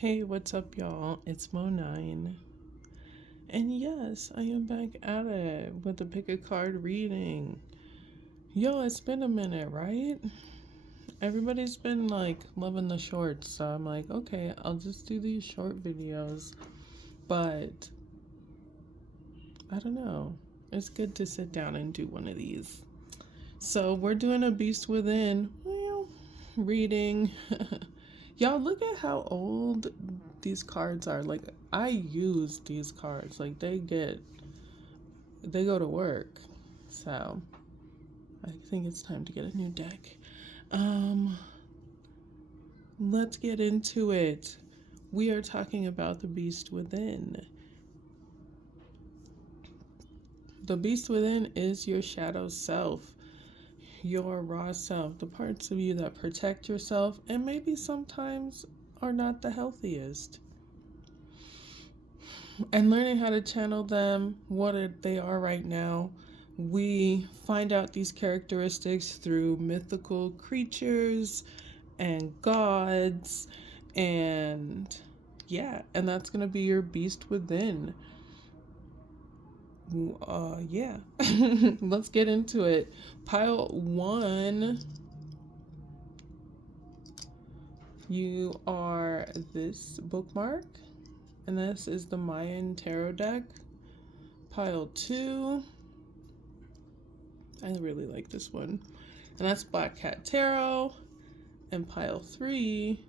Hey, what's up, y'all? It's Mo9. And yes, I am back at it with the pick a card reading. Yo, it's been a minute, right? Everybody's been like loving the shorts, so I'm like, okay, I'll just do these short videos. But I don't know. It's good to sit down and do one of these. So we're doing a Beast Within reading. Y'all, look at how old these cards are. Like, I use these cards. Like, they go to work. So I think it's time to get a new deck. Let's get into it. We are talking about the Beast Within. The Beast Within is your shadow self, your raw self, the parts of you that protect yourself and maybe sometimes are not the healthiest. And learning how to channel them, what they are right now. We find out these characteristics through mythical creatures and gods, and and that's gonna be your Beast Within. Yeah. Let's get into it. Pile 1, you are this bookmark, and this is the Mayan Tarot deck. Pile 2, I really like this one, and that's Black Cat Tarot. And pile 3,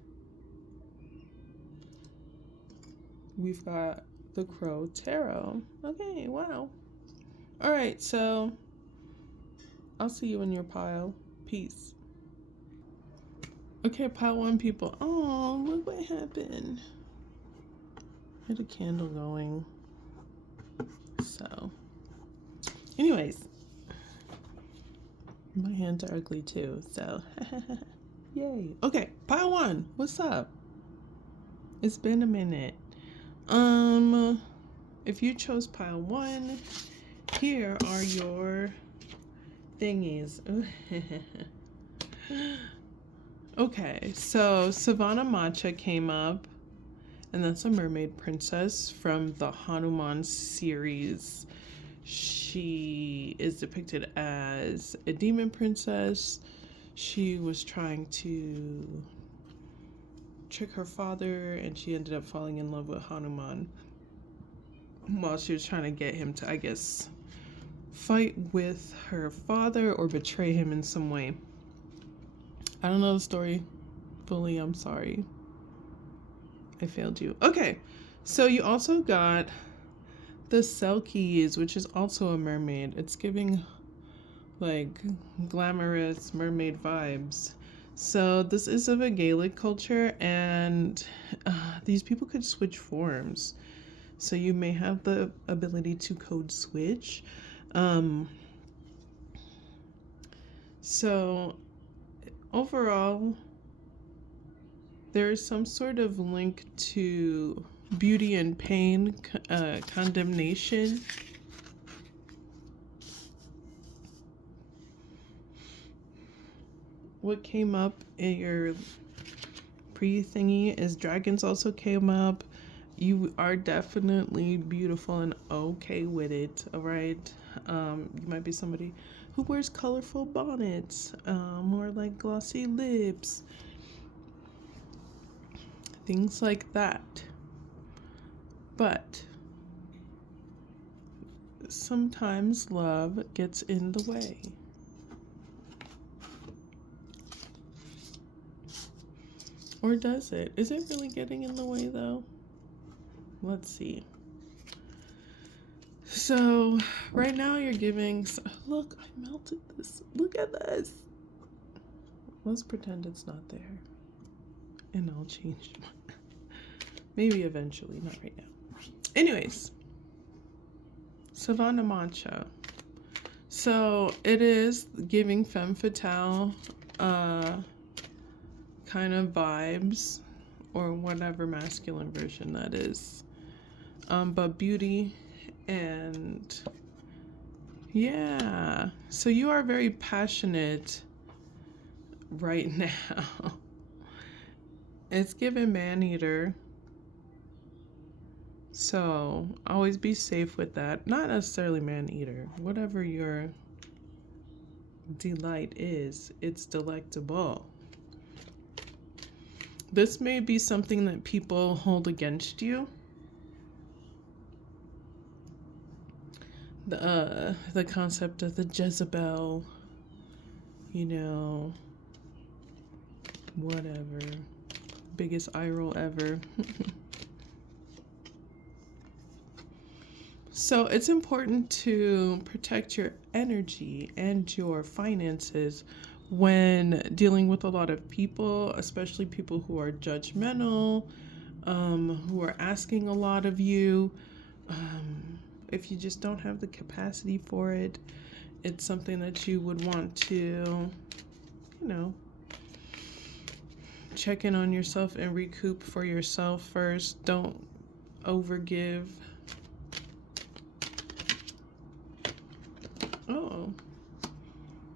we've got the Crow Tarot. Okay, wow. All right, so I'll see you in your pile. Peace. Okay, pile 1 people. Oh, look what happened. I had a candle going. So, anyways, my hands are ugly too, so yay. Okay, pile 1, what's up? It's been a minute. If you chose pile 1, here are your thingies. Okay, so Savannah Matcha came up, and that's a mermaid princess from the Hanuman series. She is depicted as a demon princess. She was trying to trick her father, and she ended up falling in love with Hanuman while she was trying to get him to, I guess, fight with her father or betray him in some way. I don't know the story fully. I'm sorry. I failed you. Okay, so you also got the Selkies, which is also a mermaid. It's giving like glamorous mermaid vibes. So this is of a Gaelic culture, and these people could switch forms. So you may have the ability to code switch. So overall, there is some sort of link to beauty and pain, condemnation. What came up in your pre-thingy is dragons also came up. You are definitely beautiful and okay with it, all right? You might be somebody who wears colorful bonnets, or like glossy lips, things like that. But sometimes love gets in the way. Or does it? Is it really getting in the way though? Let's see. So right now you're giving, look, I melted this. Look at this. Let's pretend it's not there. And I'll change it. Maybe eventually, not right now. Anyways, Savannah Matcha. So it is giving femme fatale kind of vibes, or whatever masculine version that is. But beauty and yeah. So you are very passionate right now. It's given man-eater. So always be safe with that. Not necessarily man eater. Whatever your delight is, it's delectable. This may be something that people hold against you. The concept of the Jezebel, whatever. Biggest eye roll ever. So it's important to protect your energy and your finances when dealing with a lot of people, especially people who are judgmental, who are asking a lot of you. If you just don't have the capacity for it, it's something that you would want to, check in on yourself and recoup for yourself first. Don't overgive. Oh,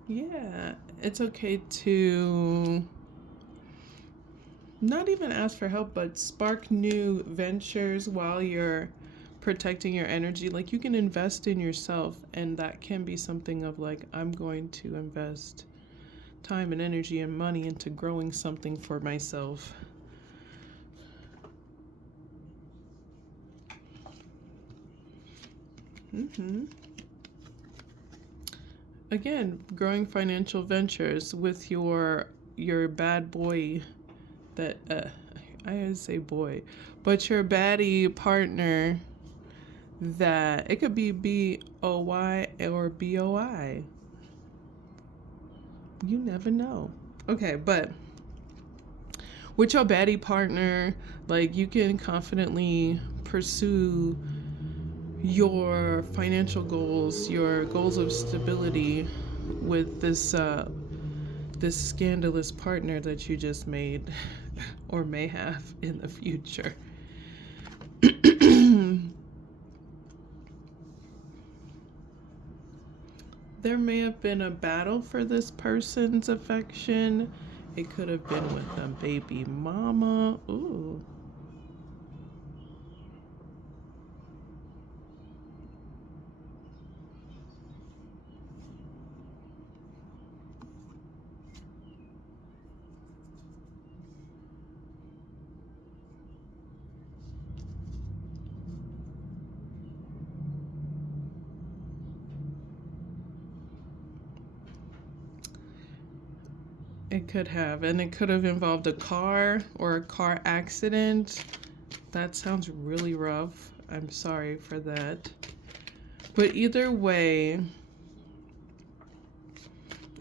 yeah. It's okay to not even ask for help, but spark new ventures while you're protecting your energy. Like, you can invest in yourself, and that can be something of like, I'm going to invest time and energy and money into growing something for myself. Again, growing financial ventures with your bad boy that I always say boy, but your baddie partner, that it could be BOY or BOI. You never know. Okay, but with your baddie partner, like, you can confidently pursue your financial goals, your goals of stability with this scandalous partner that you just made or may have in the future. There may have been a battle for this person's affection. It could have been with a baby mama. Ooh. It could have, and it could have involved a car or a car accident. That sounds really rough. I'm sorry for that. But either way,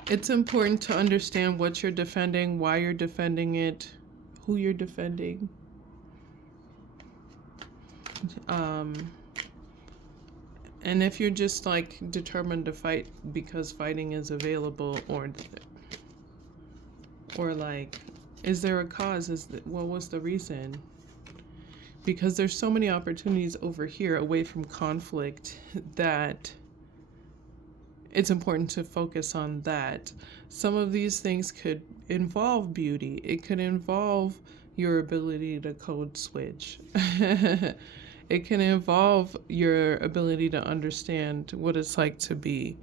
it's important to understand what you're defending, why you're defending it, who you're defending. And if you're just like determined to fight because fighting is available, or like, is there a cause? What was the reason? Because there's so many opportunities over here away from conflict that it's important to focus on that. Some of these things could involve beauty. It could involve your ability to code switch. It can involve your ability to understand what it's like to be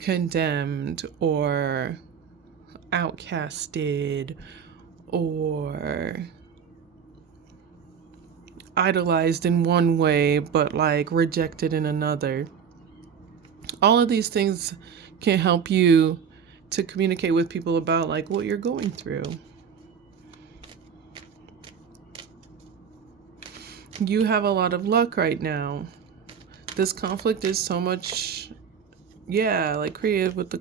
condemned or outcasted or idolized in one way but like rejected in another. All of these things can help you to communicate with people about like what you're going through. You have a lot of luck right now. This conflict is so much, like created with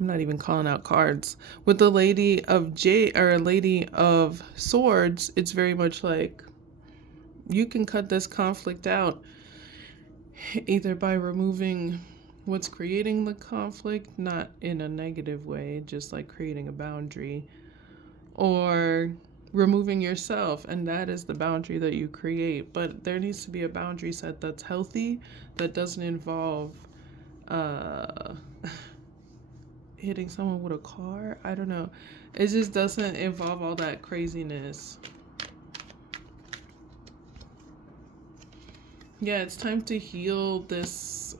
I'm not even calling out cards. With the Lady of Lady of Swords, it's very much like you can cut this conflict out either by removing what's creating the conflict, not in a negative way, just like creating a boundary, or removing yourself, and that is the boundary that you create. But there needs to be a boundary set that's healthy, that doesn't involve hitting someone with a car. I don't know. It just doesn't involve all that craziness. Yeah, it's time to heal this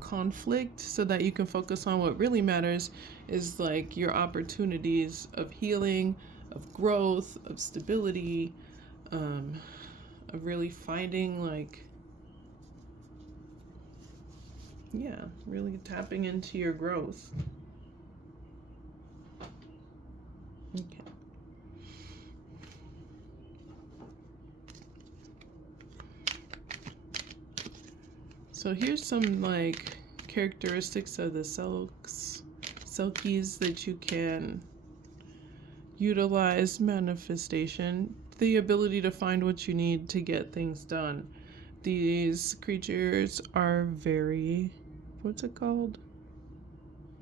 conflict so that you can focus on what really matters, is like your opportunities of healing, of growth, of stability, um, of really finding like, yeah, really tapping into your growth. Okay. So here's some like characteristics of the Selkies that you can utilize. Manifestation, the ability to find what you need to get things done. These creatures are very, what's it called?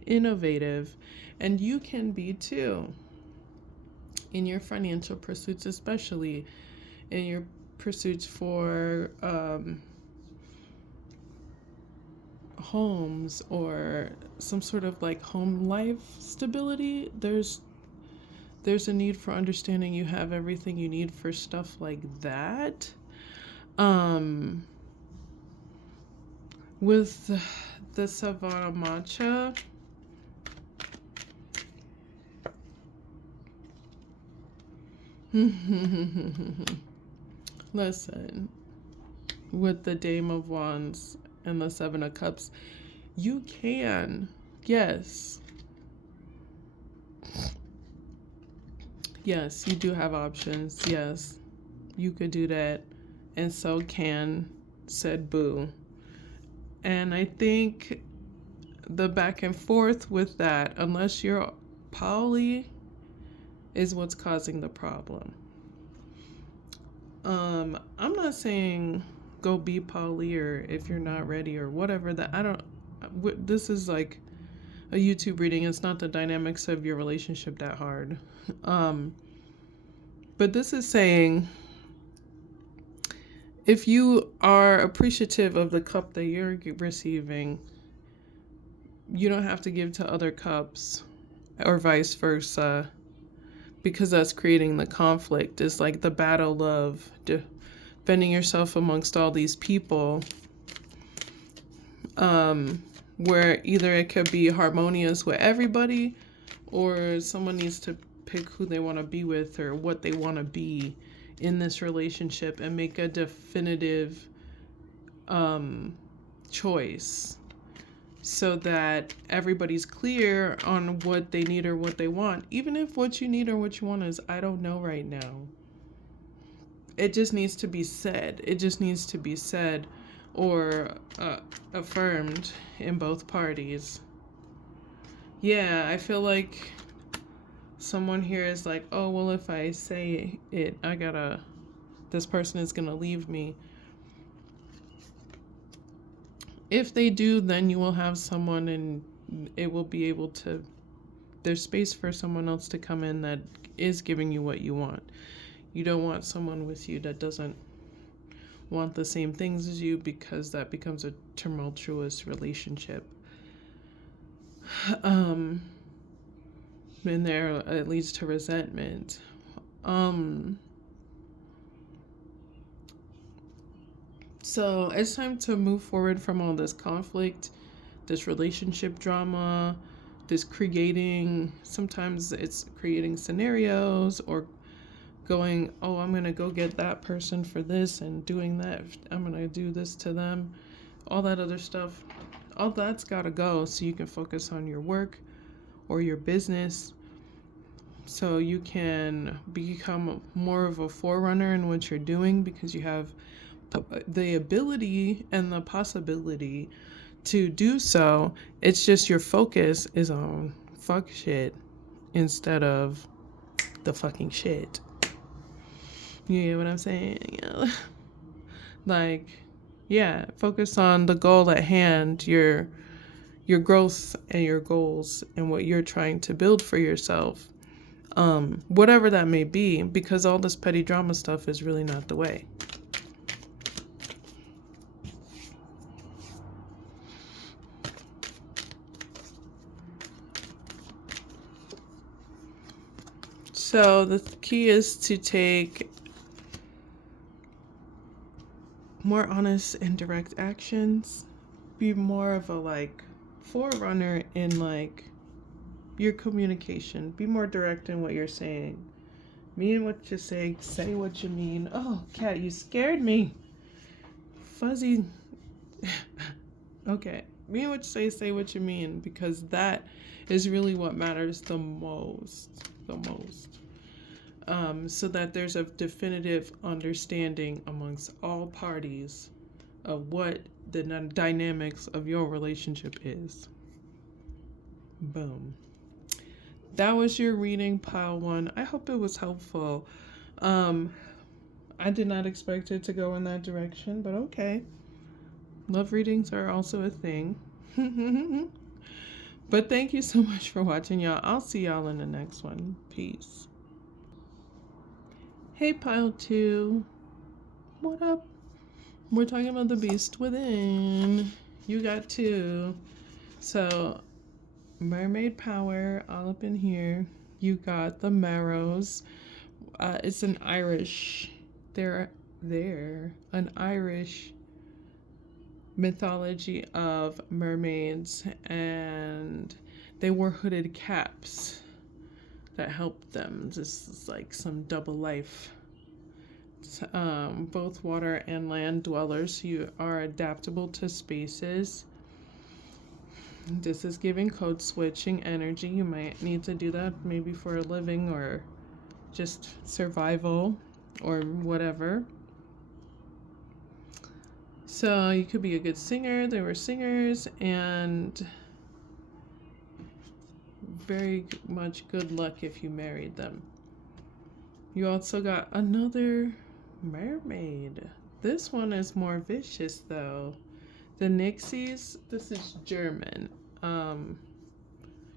Innovative. And you can be too. In your financial pursuits, especially in your pursuits for homes or some sort of like home life stability, there's a need for understanding you have everything you need for stuff like that. With the Savannah matcha, listen, with the Dame of Wands and the Seven of Cups, you can, yes, yes, you do have options. Yes, you could do that, and so can said boo. And I think the back and forth with that, unless you're poly, is what's causing the problem. I'm not saying go be poly, or if you're not ready or whatever. That I don't. This is like a YouTube reading. It's not the dynamics of your relationship that hard. But this is saying, if you are appreciative of the cup that you're receiving, you don't have to give to other cups, or vice versa, because that's creating the conflict. It's like the battle of defending yourself amongst all these people, where either it could be harmonious with everybody, or someone needs to pick who they want to be with or what they want to be in this relationship and make a definitive choice, so that everybody's clear on what they need or what they want. Even if what you need or what you want is, I don't know right now. It just needs to be said. It just needs to be said or affirmed in both parties. Yeah, I feel like someone here is like, oh, well, if I say it, this person is gonna leave me. If they do, then you will have someone, and it will be able to, there's space for someone else to come in that is giving you what you want. You don't want someone with you that doesn't want the same things as you, because that becomes a tumultuous relationship. And there it leads to resentment. So it's time to move forward from all this conflict, this relationship drama, this creating, sometimes it's creating scenarios, or going, oh, I'm going to go get that person for this, and doing that, I'm going to do this to them, all that other stuff. All that's got to go so you can focus on your work or your business, so you can become more of a forerunner in what you're doing, because you have the ability and the possibility to do so. It's just your focus is on fuck shit instead of the fucking shit. You get what I'm saying? Yeah. Like, yeah, focus on the goal at hand, your growth and your goals and what you're trying to build for yourself. Whatever that may be, because all this petty drama stuff is really not the way. So the key is to take more honest and direct actions. Be more of a like forerunner in like your communication. Be more direct in what you're saying. Mean what you say what you mean. Oh, cat, you scared me. Fuzzy. Okay. Mean what you say what you mean, because that is really what matters the most. The most. So that there's a definitive understanding amongst all parties of what the dynamics of your relationship is. Boom. That was your reading, pile one. I hope it was helpful. I did not expect it to go in that direction, but okay. Love readings are also a thing. But thank you so much for watching, y'all. I'll see y'all in the next one. Peace. Hey, pile two. What up? We're talking about the beast within. You got two. So, mermaid power all up in here. You got the marrows. It's an Irish. They're an Irish mythology of mermaids, and they wore hooded caps that helped them. This is like some double life. Both water and land dwellers. You are adaptable to spaces. This is giving code switching energy. You might need to do that maybe for a living or just survival or whatever. So you could be a good singer. They were singers, and very much good luck if you married them. You also got another mermaid. This one is more vicious though. The Nixies, this is German.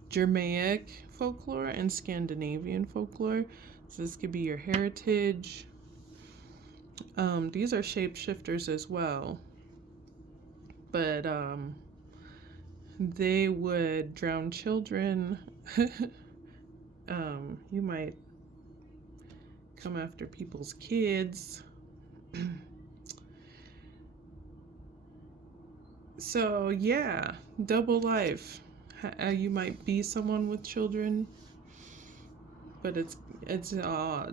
Germanic folklore and Scandinavian folklore. So this could be your heritage. These are shapeshifters as well. But they would drown children. You might come after people's kids. So yeah, double life. You might be someone with children, but it's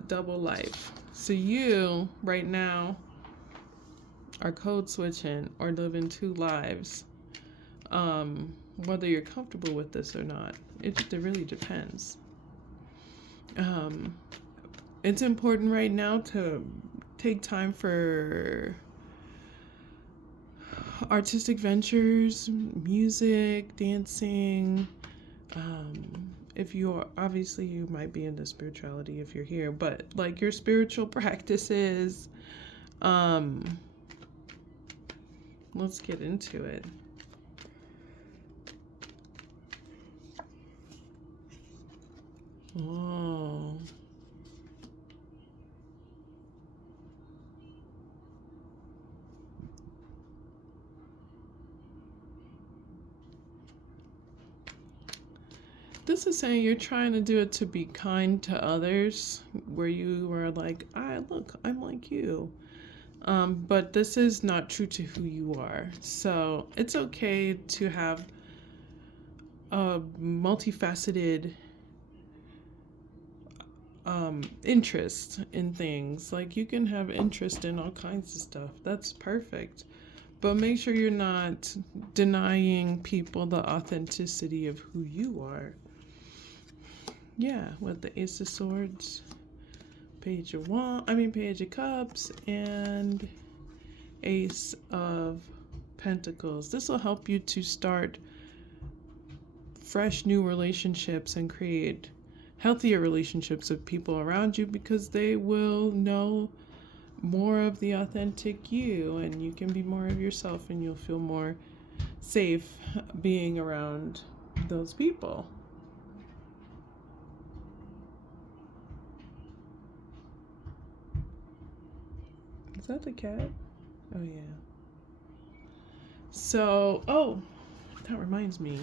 double life. So you right now are code switching or living two lives. Whether you're comfortable with this or not, it really depends. It's important right now to take time for artistic ventures, music, dancing. If you are, obviously you might be into spirituality if you're here, but like your spiritual practices, let's get into it. Oh. This is saying you're trying to do it to be kind to others, where you are like, I'm like you. But this is not true to who you are. So it's okay to have a multifaceted interest in things. Like you can have interest in all kinds of stuff. That's perfect. But make sure you're not denying people the authenticity of who you are. Yeah, with the Ace of Swords, Page of Cups, and Ace of Pentacles. This will help you to start fresh new relationships and create healthier relationships with people around you, because they will know more of the authentic you, and you can be more of yourself, and you'll feel more safe being around those people. Is that the cat? Oh yeah. So, that reminds me.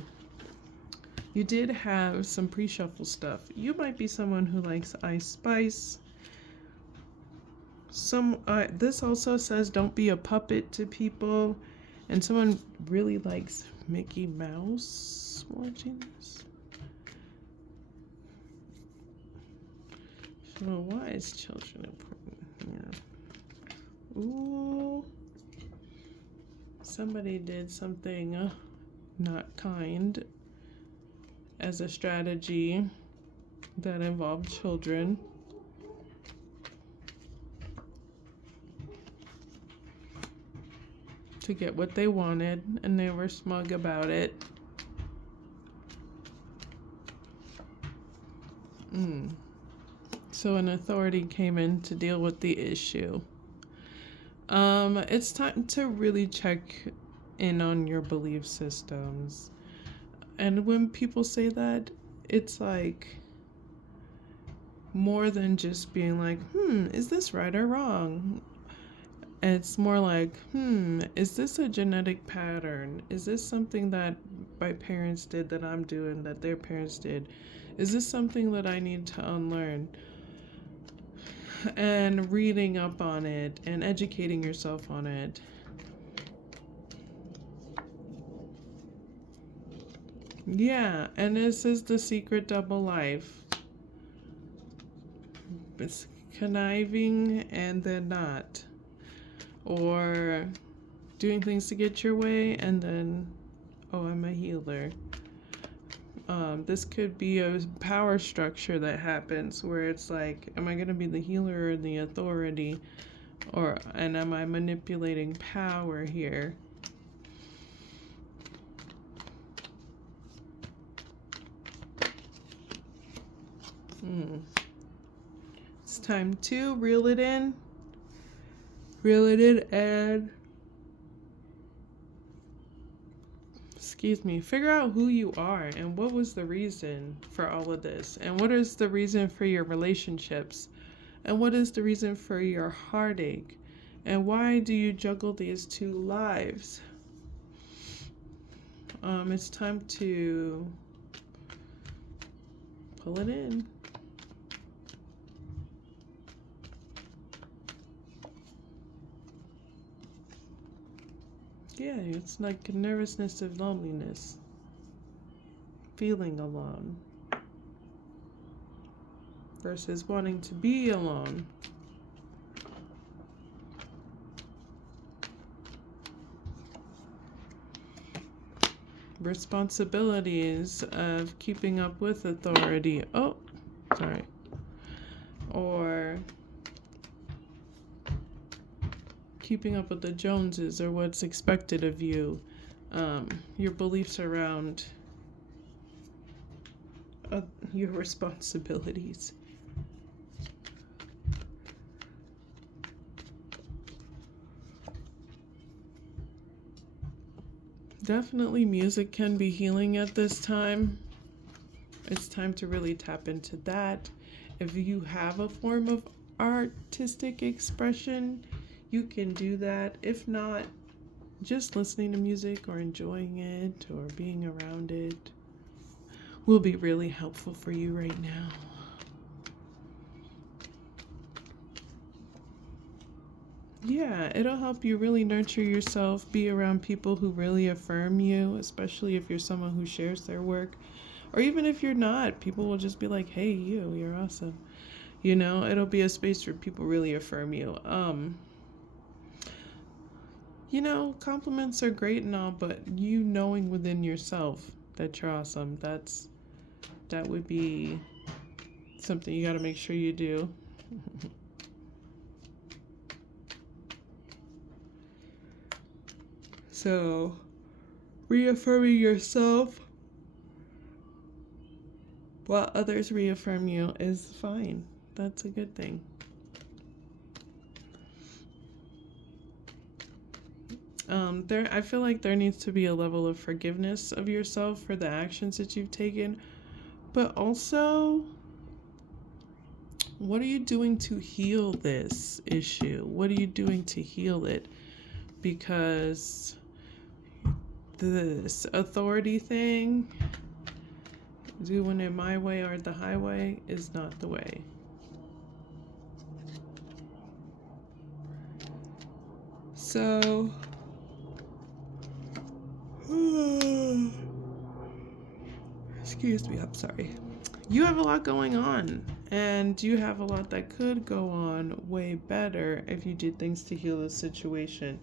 You did have some pre-shuffle stuff. You might be someone who likes Ice Spice. This also says don't be a puppet to people, and someone really likes Mickey Mouse watching this. So why is children important here? Ooh, somebody did something not kind as a strategy that involved children. To get what they wanted, and they were smug about it. So an authority came in to deal with the issue. It's time to really check in on your belief systems. And when people say that, it's like more than just being like, is this right or wrong? It's more like, is this a genetic pattern? Is this something that my parents did that I'm doing that their parents did? Is this something that I need to unlearn? And reading up on it and educating yourself on it. Yeah, and this is the secret double life. It's conniving and then not. Or doing things to get your way and then, oh, I'm a healer. This could be a power structure that happens where it's like, am I going to be the healer or the authority? And am I manipulating power here? It's time to reel it in and figure out who you are and what was the reason for all of this, and what is the reason for your relationships, and what is the reason for your heartache, and why do you juggle these two lives? It's time to pull it in. Yeah, it's like nervousness of loneliness, feeling alone, versus wanting to be alone. Responsibilities of keeping up with authority. Oh, sorry. Or keeping up with the Joneses or what's expected of you. Your beliefs around your responsibilities. Definitely music can be healing at this time. It's time to really tap into that. If you have a form of artistic expression, you can do that. If not, just listening to music or enjoying it or being around it will be really helpful for you right now. Yeah, it'll help you really nurture yourself, be around people who really affirm you, especially if you're someone who shares their work. Or even if you're not, people will just be like, hey, you're awesome. It'll be a space where people really affirm you. Compliments are great and all, but you knowing within yourself that you're awesome, that would be something you got to make sure you do. So, reaffirming yourself while others reaffirm you is fine. That's a good thing. I feel like there needs to be a level of forgiveness of yourself for the actions that you've taken, but also, what are you doing to heal this issue? What are you doing to heal it? Because this authority thing, doing it my way or the highway, is not the way. So, excuse me, I'm sorry. You have a lot going on, and you have a lot that could go on way better if you did things to heal the situation.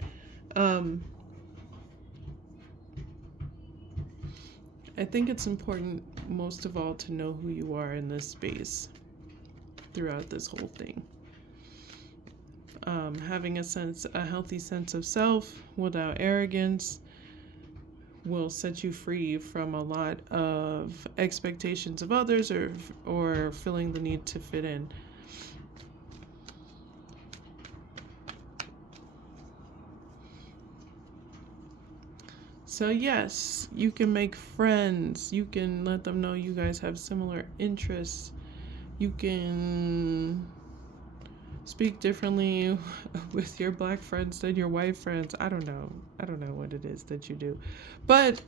I think it's important, most of all, to know who you are in this space throughout this whole thing. Having a healthy sense of self without arrogance will set you free from a lot of expectations of others or feeling the need to fit in. So yes, you can make friends. You can let them know you guys have similar interests. You can speak differently with your black friends than your white friends. I don't know what it is that you do. But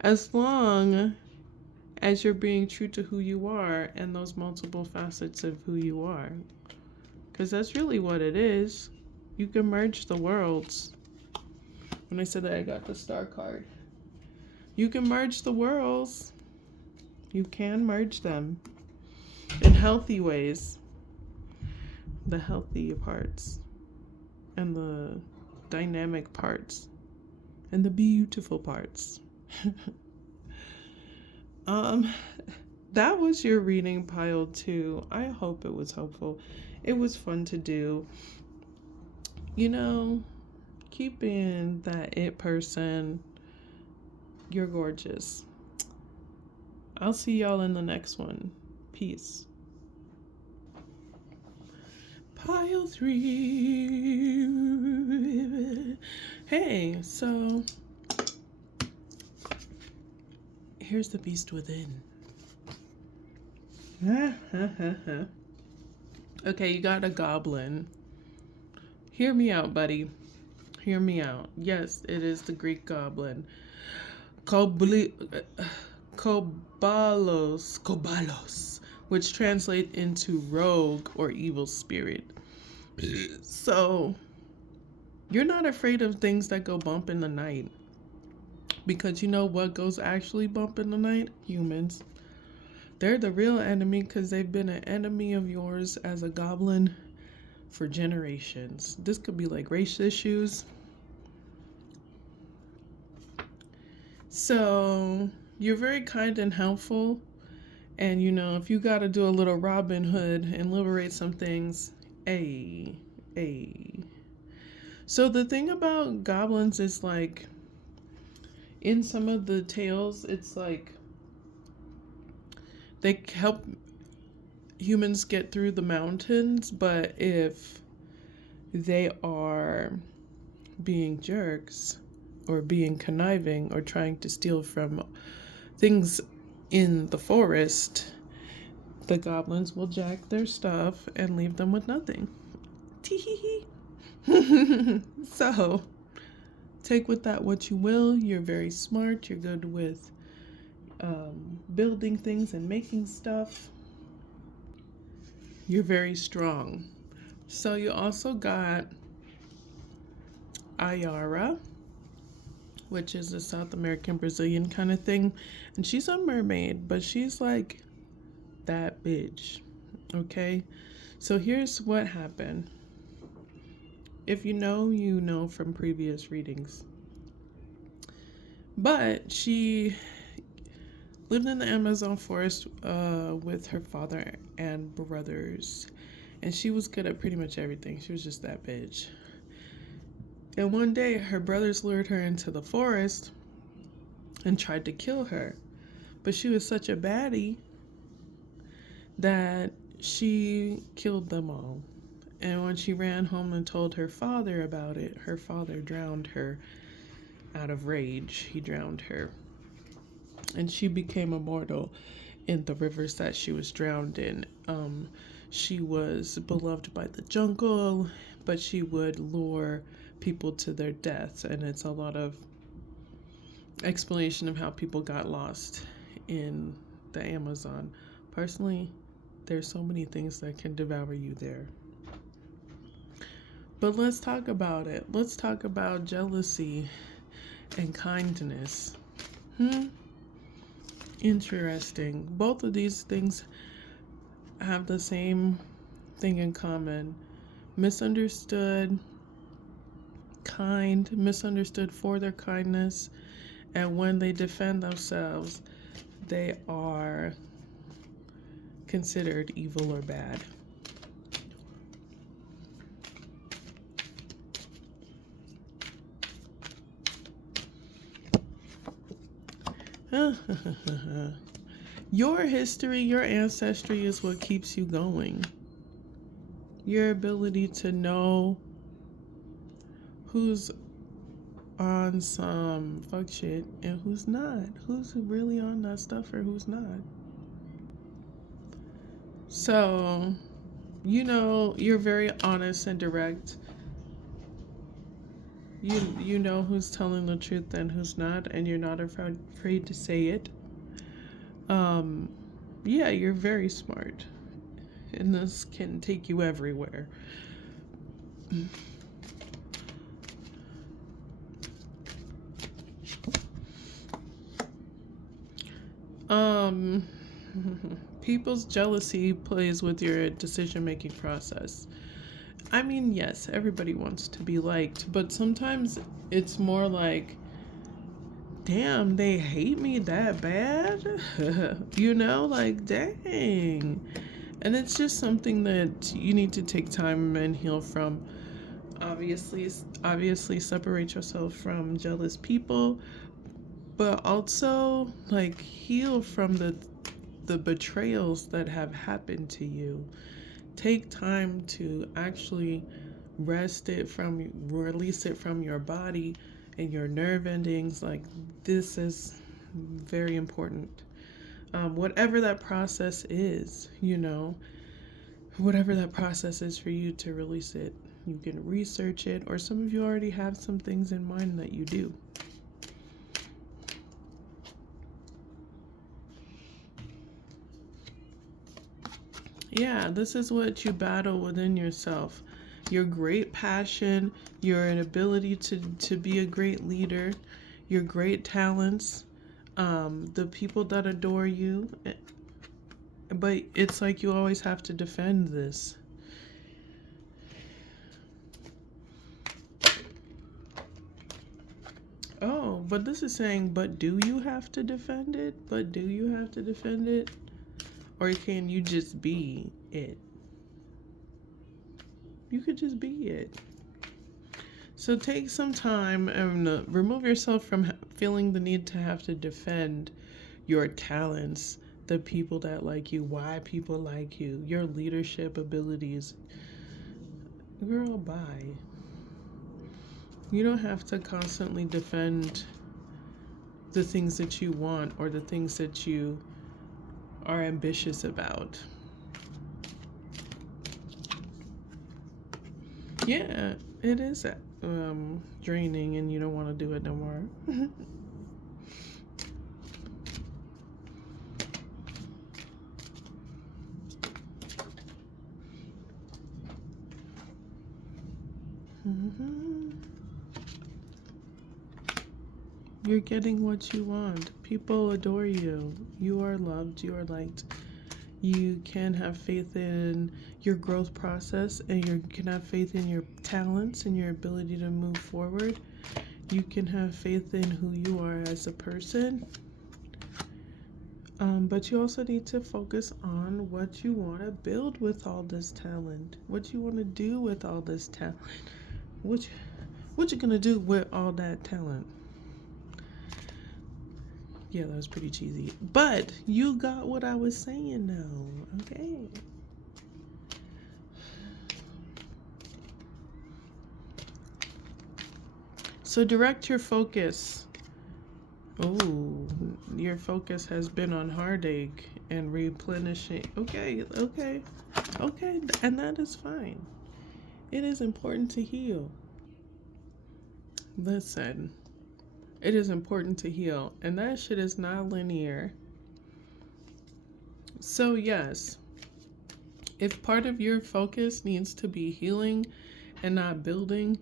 as long as you're being true to who you are and those multiple facets of who you are, because that's really what it is. You can merge the worlds. When I said that, I got the star card. You can merge the worlds. You can merge them in healthy ways. The healthy parts and the dynamic parts and the beautiful parts. That was your reading pile 2. I hope it was helpful. It was fun to do. You know, keep being that it person. You're gorgeous. I'll see y'all in the next one. Peace. Pile 3. Hey, so here's the beast within. Okay, you got a goblin. Hear me out, buddy. Hear me out. Yes, it is the Greek goblin. Kobalos, which translate into rogue or evil spirit. So, you're not afraid of things that go bump in the night. Because you know what goes actually bump in the night? Humans. They're the real enemy because they've been an enemy of yours as a goblin for generations. This could be like race issues. So, you're very kind and helpful. And you know, if you got to do a little Robin Hood and liberate some things, hey. So the thing about goblins is like, in some of the tales, it's like they help humans get through the mountains, but if they are being jerks or being conniving or trying to steal from things in the forest, the goblins will jack their stuff and leave them with nothing. Tee-hee-hee. So, take with that what you will. You're very smart. You're good with building things and making stuff. You're very strong. So you also got Ayara, which is a South American Brazilian kind of thing. And she's a mermaid, but she's like that bitch. Okay? So here's what happened. If you know from previous readings. But she lived in the Amazon forest with her father and brothers. And she was good at pretty much everything. She was just that bitch. And one day, her brothers lured her into the forest and tried to kill her. But she was such a baddie that she killed them all. And when she ran home and told her father about it, her father drowned her out of rage. He drowned her. And she became immortal in the rivers that she was drowned in. She was beloved by the jungle, but she would lure people to their deaths. And it's a lot of explanation of how people got lost in the Amazon. Personally, there's so many things that can devour you there. But let's talk about it. Let's talk about jealousy and kindness. Interesting. Both of these things have the same thing in common. Misunderstood, kind, misunderstood for their kindness, and when they defend themselves, they are considered evil or bad. Your history, your ancestry is what keeps you going. Your ability to know who's on some fuck shit and who's not. Who's really on that stuff or who's not. So, you're very honest and direct. You know who's telling the truth and who's not, and you're not afraid to say it. Yeah, you're very smart. And this can take you everywhere. People's jealousy plays with your decision-making process. I mean, yes, everybody wants to be liked, but sometimes it's more like, damn, they hate me that bad? Like, dang. And it's just something that you need to take time and heal from. Obviously separate yourself from jealous people, but also like heal from the betrayals that have happened to you. Take time to actually release it from your body and your nerve endings. Like, this is very important. Whatever that process is, whatever that process is for you to release it, you can research it, or some of you already have some things in mind that you do. Yeah, this is what you battle within yourself. Your great passion, your ability to be a great leader, your great talents, the people that adore you. But it's like you always have to defend this. Oh, but this is saying, but do you have to defend it? But do you have to defend it? Or can you just be it? You could just be it. So take some time and remove yourself from feeling the need to have to defend your talents, the people that like you, why people like you, your leadership abilities. Girl, bye. You don't have to constantly defend the things that you want or the things that you are ambitious about. Yeah, it is draining and you don't want to do it no more. You're getting what you want. People adore you. You are loved. You are liked. You can have faith in your growth process, and you can have faith in your talents and your ability to move forward. You can have faith in who you are as a person. But you also need to focus on what you want to build with all this talent. What you want to do with all this talent. What you gonna do with all that talent? Yeah, that was pretty cheesy. But you got what I was saying now, okay? So direct your focus. Oh, your focus has been on heartache and replenishing. Okay. And that is fine. It is important to heal. Listen. It is important to heal, and that shit is not linear. So, yes, if part of your focus needs to be healing and not building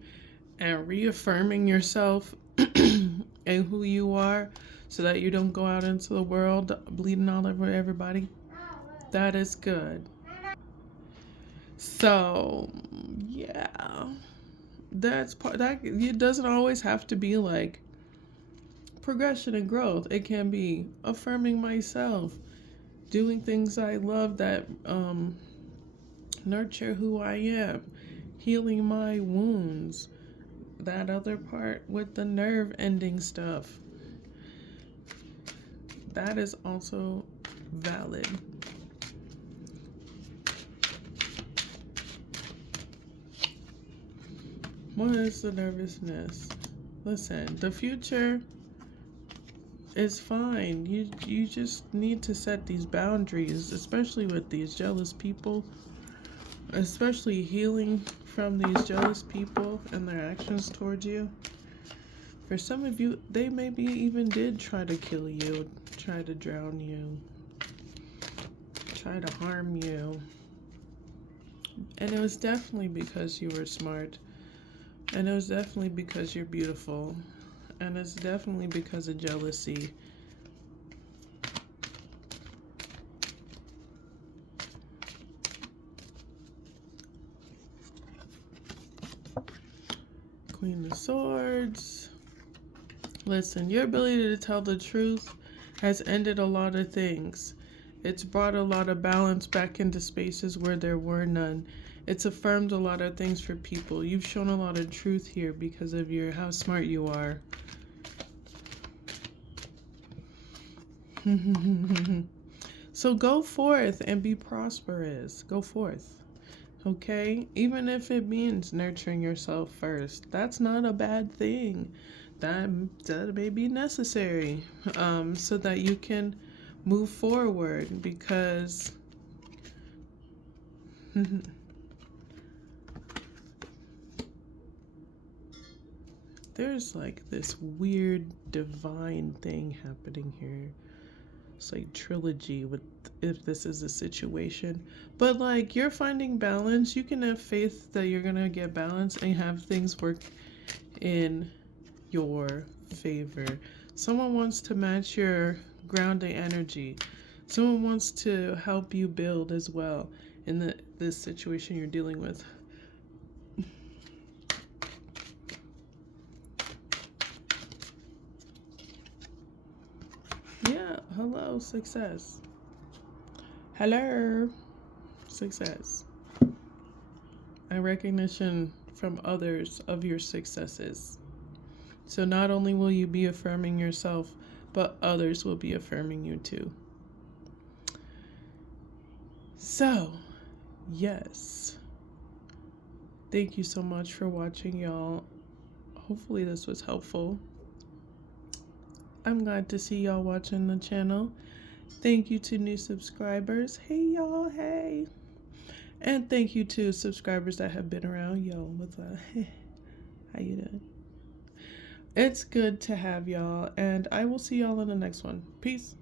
and reaffirming yourself and who you are so that you don't go out into the world bleeding all over everybody, that is good. So, yeah, that's part that it doesn't always have to be like progression and growth. It can be affirming myself, doing things I love that nurture who I am, healing my wounds. That other part with the nerve ending stuff, that is also valid. What is the nervousness? Listen, the future is fine. You just need to set these boundaries, especially with these jealous people, especially healing from these jealous people and their actions towards you. For some of you, they maybe even did try to kill you, try to drown you, try to harm you. And it was definitely because you were smart. And it was definitely because you're beautiful. And it's definitely because of jealousy. Queen of Swords. Listen, your ability to tell the truth has ended a lot of things. It's brought a lot of balance back into spaces where there were none. It's affirmed a lot of things for people. You've shown a lot of truth here because of how smart you are. So go forth and be prosperous. Go forth. Okay? Even if it means nurturing yourself first. That's not a bad thing. That may be necessary so that you can move forward, because there's like this weird divine thing happening here. It's like trilogy with if this is a situation. But like you're finding balance. You can have faith that you're gonna get balance and have things work in your favor. Someone wants to match your grounding energy. Someone wants to help you build as well in this situation you're dealing with. Yeah, hello, success. Hello, success. And recognition from others of your successes. So not only will you be affirming yourself, but others will be affirming you too. So, yes. Thank you so much for watching, y'all. Hopefully this was helpful. I'm glad to see y'all watching the channel. Thank you to new subscribers. Hey, y'all. Hey. And thank you to subscribers that have been around. Yo, what's up? How you doing? It's good to have y'all. And I will see y'all in the next one. Peace.